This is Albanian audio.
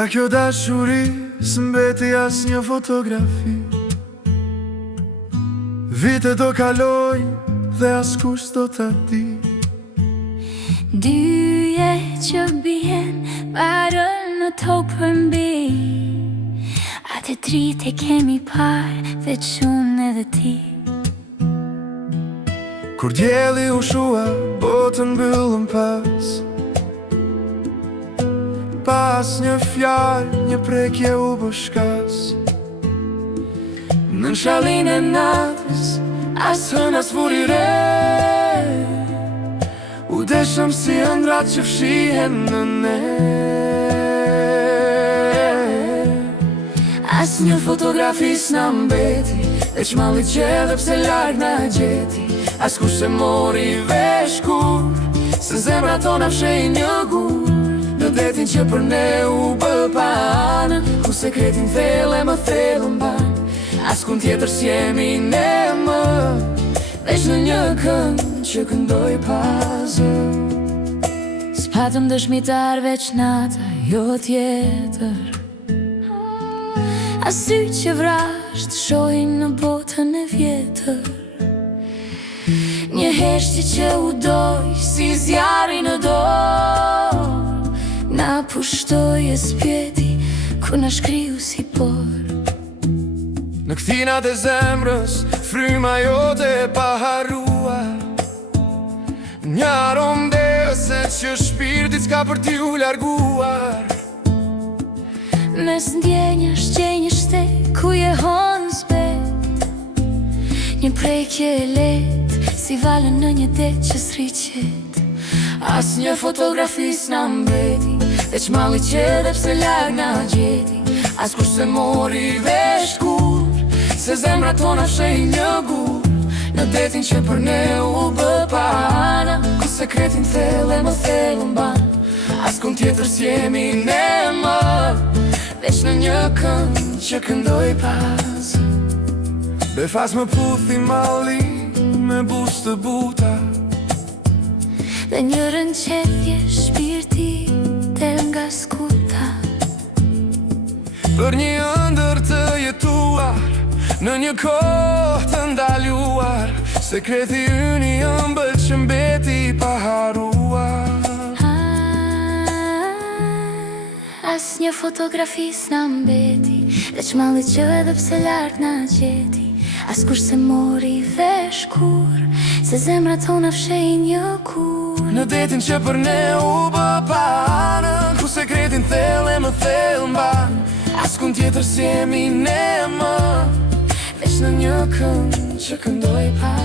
Nga kjo dashuri s'mbeti as një fotografi. Vite do kalojnë dhe askush do t'a di. Dyje që bien parën në tokë përmbi. Atë dritë e kemi parë veç unë edhe ti. Kur djeli u shua, botën mbyllën pas një fjalë, një prekje u bëshkas. Në nshallin e natës, as hën as vuri re. U deshëm si ëndrat që fshihen në ne. As një fotografi s'na mbeti, veç malli që edhe pse larg na gjeti. Askush se mori vesh kur, se zemra tona fshej një gur. Në detin që për ne u bë panë, ku sekretin thellë më thellën ban. Askun tjetër s'jemi ne më, veç në një këngë që këndoj pazë. S'patëm dëshmitar veç nata, jo tjetër. As sy që vrasht shohin në botën e vjetër. Një heshtje që u doj si zjarri në dorë. Na pushtoj e spjeti ku na shkriju si por. Në këthinat e zemrës, fryma jote e paharuar. Një arom dese që shpirtit s'ka për t'ju larguar. Mes ndjenja shqenjë shte ku je honë zbet. Një prejkje e let, si valën në një det që s'riqet. As një fotografi s'na mbeti, veç malli që edhe pse larg na gjeti. Askush se mori vesh kur, se zemra tona fshej një gur. Në detin që për ne u bë panë, ku sekretin thellë më thellën ban. Askun tjetër s'jemi ne më, veç në një këngë që këndoj pas. Befas më puthi malli me buzë të buta. Dhe një rënqethje shpirti del nga skuta. Për një ëndër të jetuar, në një kohë të ndaluar. Sekreti yni ëmbël që mbeti pa haruar. As një fotografi s'na mbeti, veç malli që edhe pse larg na gjeti. Askush se mori vesh kur, se zemra tona fshej një gur. Në detin që për ne u bë panë, ku sekretin thellë më thellën ban. Askun tjetër s'jemi ne më, veç në një këngë që këndoj pas.